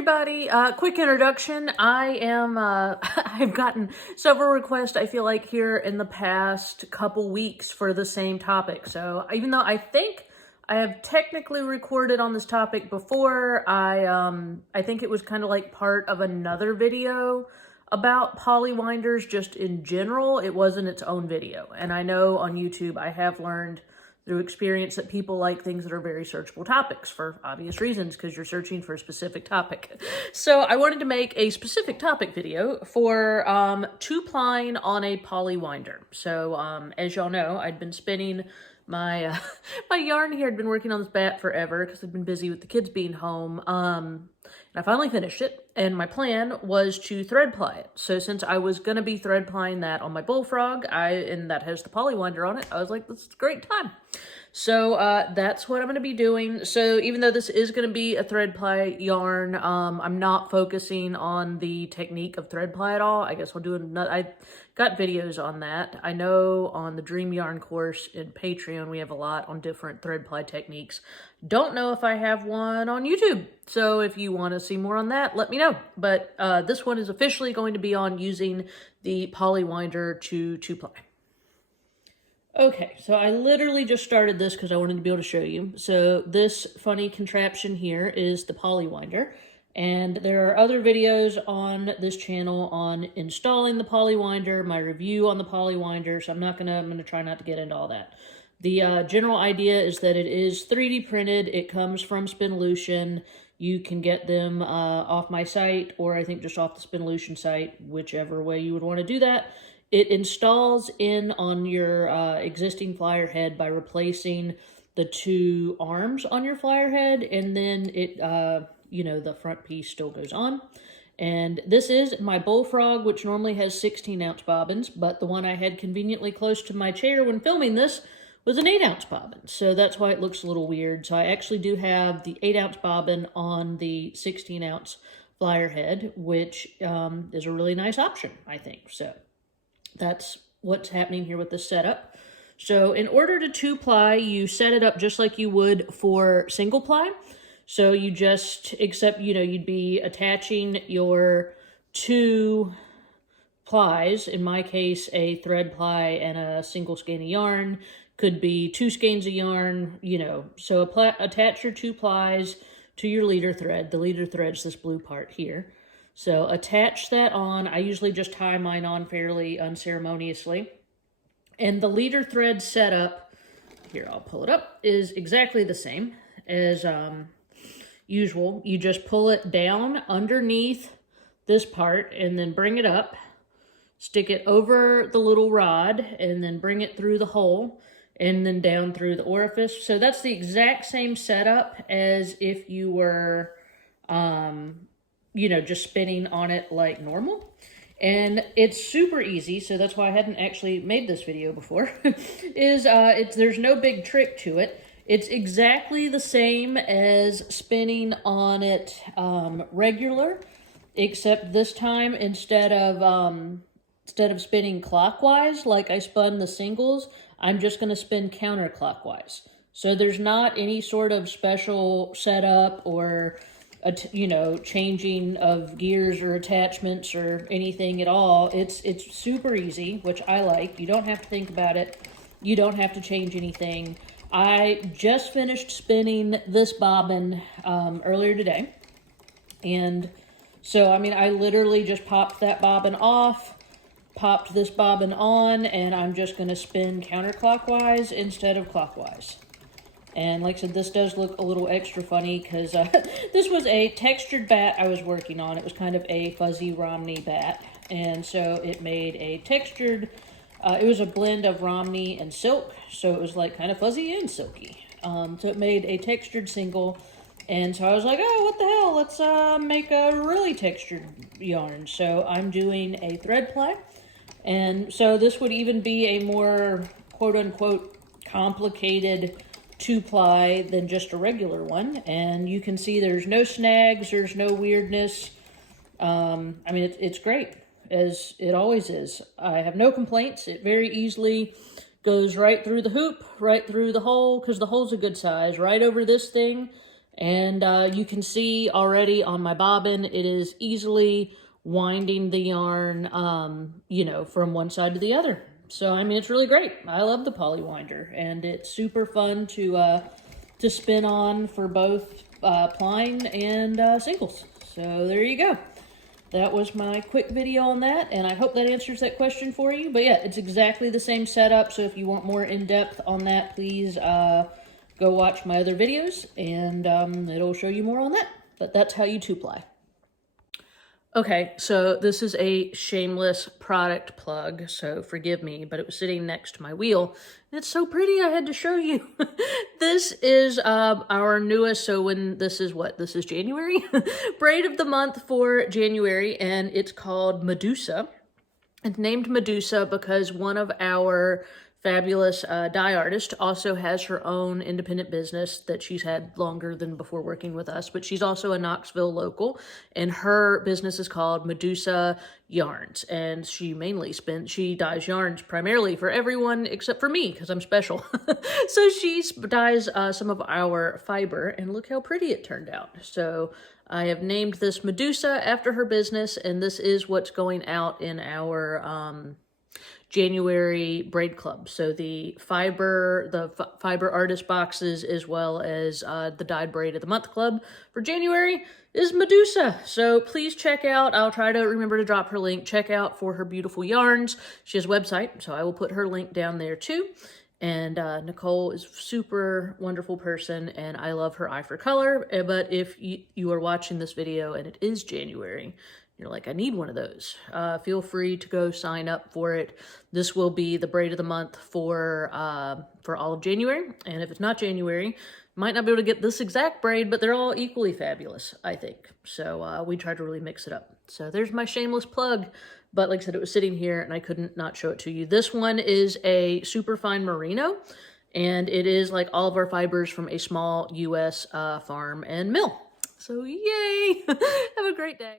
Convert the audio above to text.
everybody. Quick introduction. I've gotten several requests, I feel like, here in the past couple weeks for the same topic. So even though I think I have technically recorded on this topic before, I think it was kind of like part of another video about PauleyWinders just in general. It wasn't its own video. And I know on YouTube I have learned through experience that people like things that are very searchable topics for obvious reasons, because you're searching for a specific topic. So I wanted to make a specific topic video for two-plying on a PauleyWinder. So as y'all know, I'd been spinning my my yarn here. I'd been working on this bat forever because I've been busy with the kids being home. And I finally finished it, and my plan was to thread ply it. So since I was going to be thread plying that on my bullfrog, and that has the PauleyWinder on it, I was like, this is a great time. So that's what I'm going to be doing. So even though this is going to be a thread ply yarn, I'm not focusing on the technique of thread ply at all. I guess I'll do another. I got videos on that. I know on the Dream Yarn course in Patreon, we have a lot on different thread ply techniques. Don't know if I have one on YouTube. So if you want to see more on that, let me know. But this one is officially going to be on using the PauleyWinder to two-ply. Okay, so I literally just started this because I wanted to be able to show you. So this funny contraption here is the PauleyWinder, and there are other videos on this channel on installing the PauleyWinder, my review on the PauleyWinder, so I'm going to try not to get into all that. The general idea is that it is 3D printed. It comes from SpinOluiton. You can get them off my site, or I think just off the SpinOluiton site, whichever way you would want to do that. It installs in on your existing flyer head by replacing the two arms on your flyer head, and then it, the front piece still goes on. And this is my bullfrog, which normally has 16-ounce bobbins, but the one I had conveniently close to my chair when filming this was an 8-ounce bobbin, so that's why it looks a little weird. So I actually do have the 8-ounce bobbin on the 16-ounce flyer head, which is a really nice option, I think. So that's what's happening here with this setup. So in order to two-ply, you set it up just like you would for single-ply. So you just, except, you'd be attaching your two plies, in my case, a thread ply and a single skein of yarn. Could be two skeins of yarn, So attach your two plies to your leader thread. The leader thread's this blue part here. So attach that on. I usually just tie mine on fairly unceremoniously. And the leader thread setup, here I'll pull it up, is exactly the same as usual. You just pull it down underneath this part and then bring it up. Stick it over the little rod and then bring it through the hole and then down through the orifice. So that's the exact same setup as if you were, just spinning on it like normal. And it's super easy, so that's why I hadn't actually made this video before, there's no big trick to it. It's exactly the same as spinning on it regular, except this time instead of spinning clockwise like I spun the singles, I'm just going to spin counterclockwise. So there's not any sort of special setup or changing of gears or attachments or anything at all. It's super easy, which I like. You don't have to think about it. You don't have to change anything. I just finished spinning this bobbin earlier today. And so, I literally just popped that bobbin off, popped this bobbin on, and I'm just going to spin counterclockwise instead of clockwise. And like I said, this does look a little extra funny because this was a textured bat I was working on. It was kind of a fuzzy Romney bat. And so it made a textured, it was a blend of Romney and silk. So it was like kind of fuzzy and silky. So it made a textured single. And so I was like, oh, what the hell? Let's make a really textured yarn. So I'm doing a thread ply. And so this would even be a more quote-unquote complicated two-ply than just a regular one. And you can see there's no snags, there's no weirdness. It's great, as it always is. I have no complaints. It very easily goes right through the hoop, right through the hole, because the hole's a good size, right over this thing, And you can see already on my bobbin, it is easily winding the yarn, you know, from one side to the other. So, I mean, it's really great. I love the PauleyWinder, and it's super fun to spin on for both plying and singles. So there you go. That was my quick video on that, and I hope that answers that question for you. But yeah, it's exactly the same setup, so if you want more in-depth on that, please go watch my other videos, and it'll show you more on that. But that's how you two-ply. Okay, so this is a shameless product plug, so forgive me, but it was sitting next to my wheel. It's so pretty, I had to show you. This is our newest, so when this is what? This is January? Braid of the month for January, and it's called Medusa. It's named Medusa because one of our fabulous dye artist also has her own independent business that she's had longer than before working with us, but she's also a Knoxville local, and her business is called Medusa Yarns, and she dyes yarns primarily for everyone except for me because I'm special. So she dyes some of our fiber, and look how pretty it turned out. So I have named this Medusa after her business, and this is what's going out in our January braid club. So the fiber artist boxes, as well as the dyed braid of the month club for January, is Medusa. So please check out, I'll try to remember to drop her link, check out for her beautiful yarns. She has a website, so I will put her link down there too. And Nicole is a super wonderful person, and I love her eye for color. But if you are watching this video and it is January, you're like, I need one of those, feel free to go sign up for it. This will be the braid of the month for all of January. And if it's not January, might not be able to get this exact braid, but they're all equally fabulous, I think. So we tried to really mix it up. So there's my shameless plug. But like I said, it was sitting here and I couldn't not show it to you. This one is a super fine merino, and it is like all of our fibers from a small US farm and mill. So yay! Have a great day.